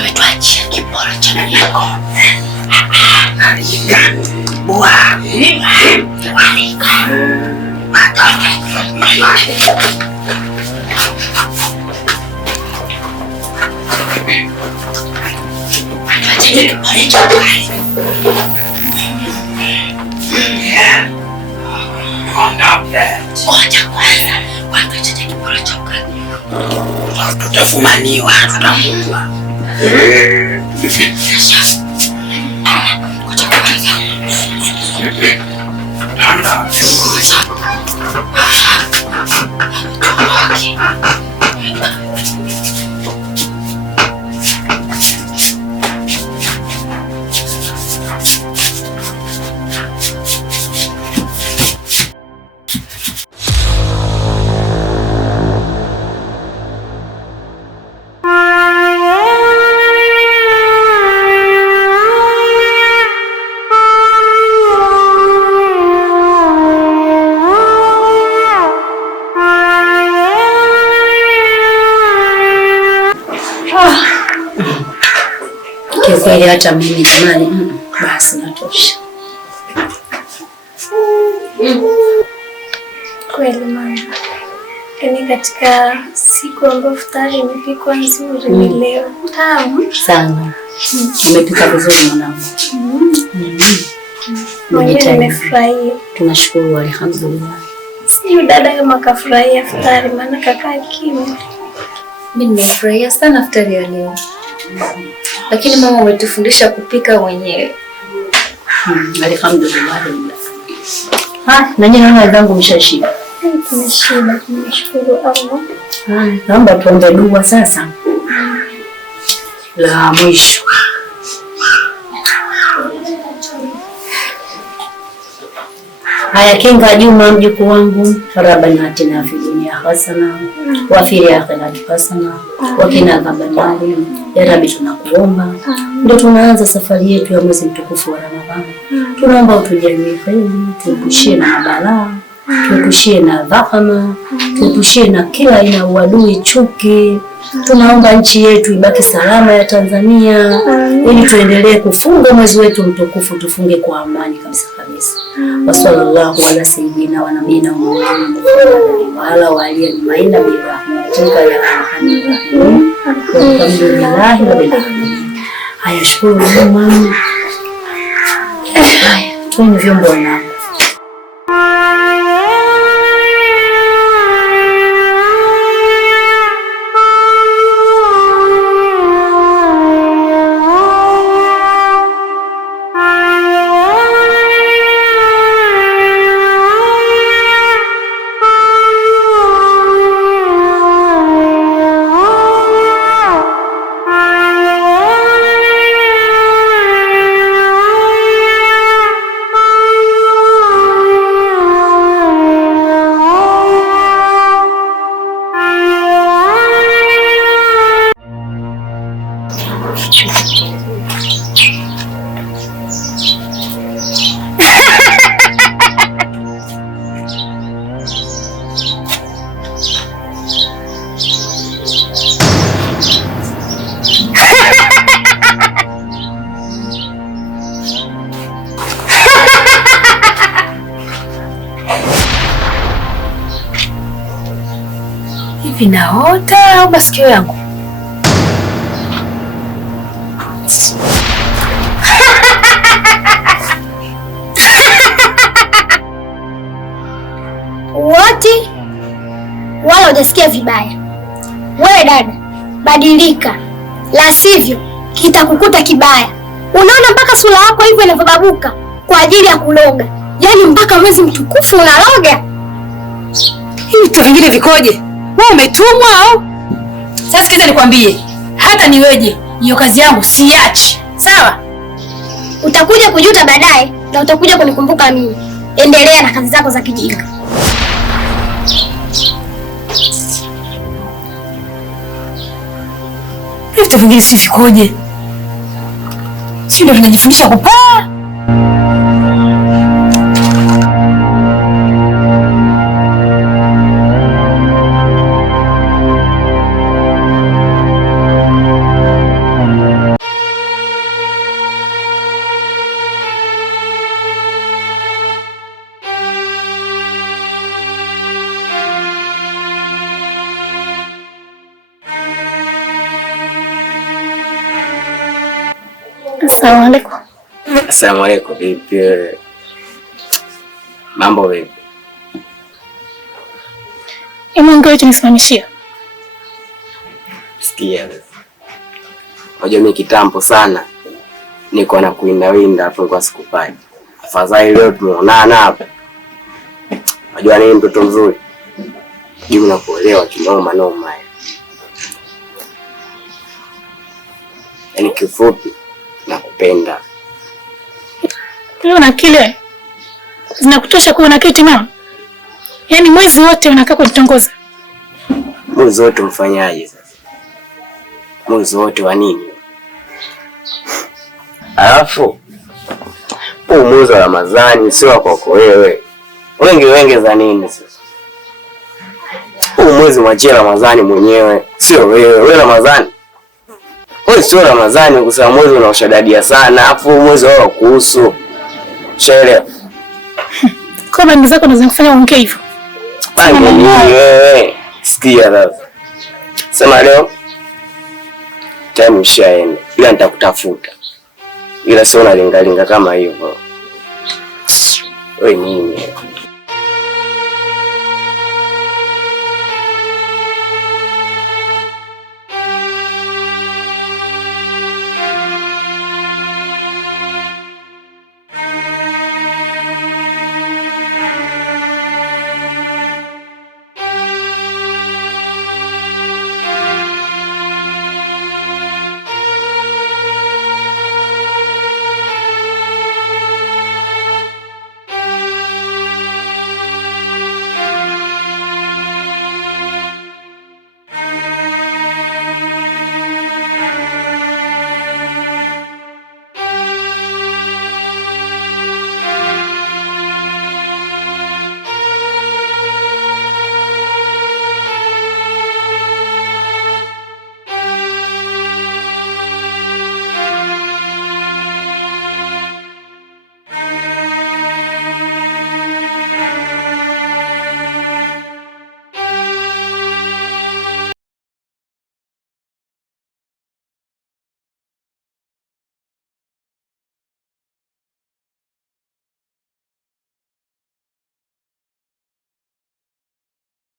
wametuachia kiporo cha nani yako. Bua. Tutafumaniwa, tutafungwa. Kweli hata mimi jamani, basi natosha. Kweli mama. Yaani katika siku ambayo futari imepikwa nzuri ni leo. Tamu sana. Umepika vizuri mwanangu. Mwenyewe nimefurahia. Tunashukuru alhamdulillah. Sio dada kama kafurahia futari maana kakaa kimya. Mimi nimefurahia sana futari ya leo. Lakini mama umetufundisha kupika wenyewe. Alhamdulillah. Na nyinyi naona wenzangu mshashiba. Tumeshiba, tunashukuru Allah. Naomba tuombe dua sasa. La mwisho. Haya kinga Juma mjukuu wangu, Rabbana atina fid dunya hasana wa fil akhirati hasana wa qina adhaban nar. Ya Rabbi tunakuomba. Ndio tunaanza safari yetu ya mwezi mtukufu wa Ramadhani. Tunaomba utujalie kheri, tuepushie na mabalaa, tuepushie na dhahama, tuepushie na kila aina ya uadui, chuki. Tunaomba nchi yetu ibaki salama ya Tanzania, ili tuendelee kufunga mwezi wetu mtukufu, tufunge kwa amani kabisa kabisa. Wa sallallahu ala sayyidina wa nabiyina Muhammad wa ala wa alihi ajmaina bi rahmatika ya arhamar rahimin. Alhamdulillahi rabbil alamin. Haya, shukuru mama. Haya, tuone vyombo na Vinaota au masikio yangu? Wote wala hujasikia vibaya. Wewe dada, badilika, la sivyo kitakukuta kibaya. Unaona mpaka sura yako hivyo inavyobabuka kwa ajili ya kuloga. Yaani mpaka mwezi mtukufu unaloga. Hivi vitu vingine vikoje? Wewe umetumwa au? Sasa sikiza nikwambie, hata niweje, hiyo kazi yangu siachi. Sawa? Utakuja kujuta baadaye na utakuja kunikumbuka mimi. Endelea na kazi zako za kijinga. Vitu vingine si vikoje? Si ndio tunajifundisha kupaa? Asalamu alaykum. Asalamu alaykum. Vipi? Mambo vipi? Ngoja tunisimamishia. Sikia. Unajua mimi kitambo sana niko na kuinda hapo kwa sikupati. Afadhali leo tumeonana hapa. Unajua nini mtoto mzuri? Jibu na kuelewa kinoma noma. Yaani kifupi nakupenda. Wewe una kile zinakutosha kuwa na kiti mama? Yaani mwezi wote unakaa kunitongoza. Mwezi wote mfanyaje sasa? Mwezi wote wa nini? Alafu huu mwezi wa Ramadhani sio kwako wewe. Wengi za nini sasa? Huu mwezi mwachie Ramadhani mwenyewe, sio wewe. Wewe Ramadhani. Wewe sio Ramadhani kusema mwezi unaoshadadia sana, afu mwezi wao kuhusu. Chele. Kwa bandi zako unaweza kufanya ongea hivyo. Bandi wewe. Sikia sasa. Sema leo time ishaenda. Ila nitakutafuta. Ila sio unalingalinga kama hivyo. Wewe nini?